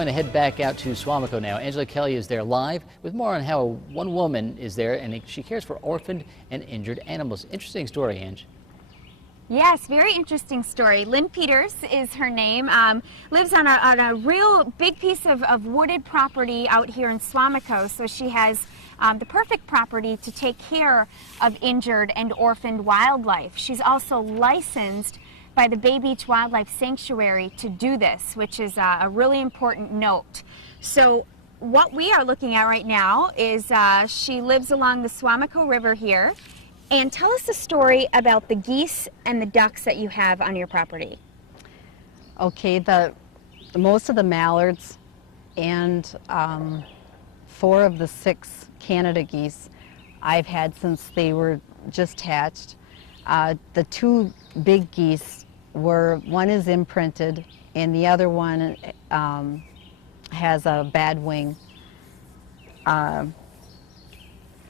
I'm going to head back out to Suamico now. Angela Kelly is there live with more on how one woman is there and she cares for orphaned and injured animals. Interesting story, Ange. Yes, very interesting story. Lynne Peters is her name. Lives on a real big piece of wooded property out here in Suamico. So she has the perfect property to take care of injured and orphaned wildlife. She's also licensed by the Bay Beach Wildlife Sanctuary to do this, which is a really important note. So what we are looking at right now is she lives along the Suamico River here. And tell us the story about the geese and the ducks that you have on your property. Okay, most of the mallards and 4 of the 6 Canada geese I've had since they were just hatched. The 2 big geese one is imprinted and the other one has a bad wing. So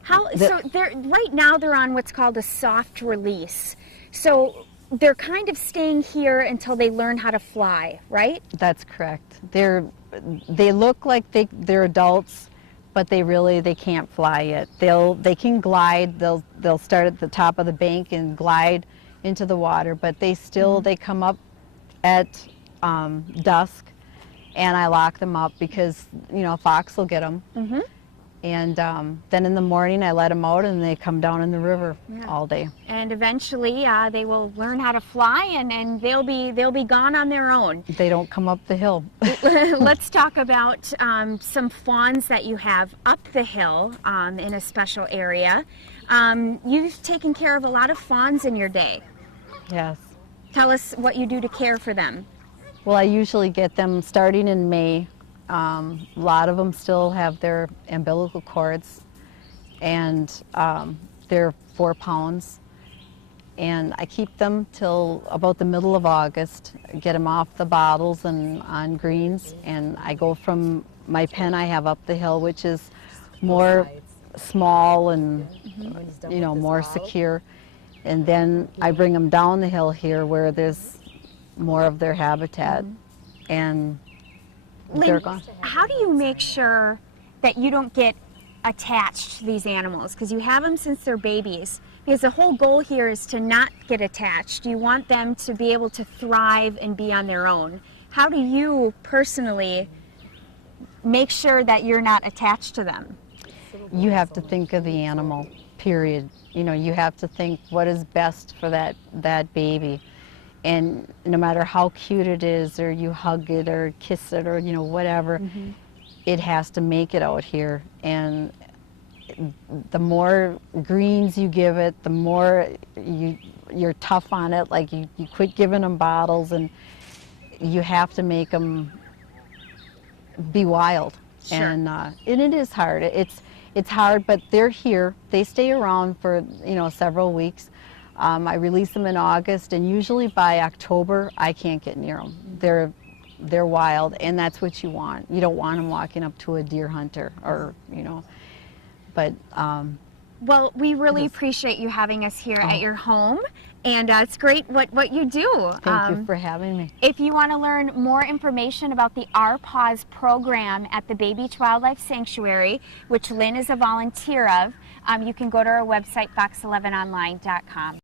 right now they're on what's called a soft release. So they're kind of staying here until they learn how to fly, right? That's correct. They look like they're adults, but they can't fly yet. They can glide. They'll start at the top of the bank and glide into the water, but they come up at dusk, and I lock them up because a fox will get them. Mm-hmm. And then in the morning I let them out and they come down in the river all day. And eventually they will learn how to fly and they'll be gone on their own. They don't come up the hill. Let's talk about some fawns that you have up the hill in a special area. You've taken care of a lot of fawns in your day. Yes. Tell us what you do to care for them. Well, I usually get them starting in May. A lot of them still have their umbilical cords, and they're 4 pounds. And I keep them till about the middle of August, get them off the bottles and on greens, and I go from my pen I have up the hill, which is more small and more secure. And then I bring them down the hill here where there's more of their habitat, and they're gone. How do you make sure that you don't get attached to these animals? Because you have them since they're babies. Because the whole goal here is to not get attached. You want them to be able to thrive and be on their own. How do you personally make sure that you're not attached to them? You have to think of the animal, period. You have to think what is best for that baby. And no matter how cute it is, or you hug it or kiss it or whatever, it has to make it out here. And the more greens you give it, the more you're tough on it. Like you quit giving them bottles, and you have to make them be wild. Sure. And it is hard. It's hard, but they're here. They stay around for several weeks. I release them in August, and usually by October I can't get near them. They're wild, and that's what you want. You don't want them walking up to a deer hunter, or But well, we really appreciate you having us here at your home, and it's great what you do. Thank you for having me. If you want to learn more information about the Our Paws program at the Bay Beach Wildlife Sanctuary, which Lynne is a volunteer of, you can go to our website, fox11online.com.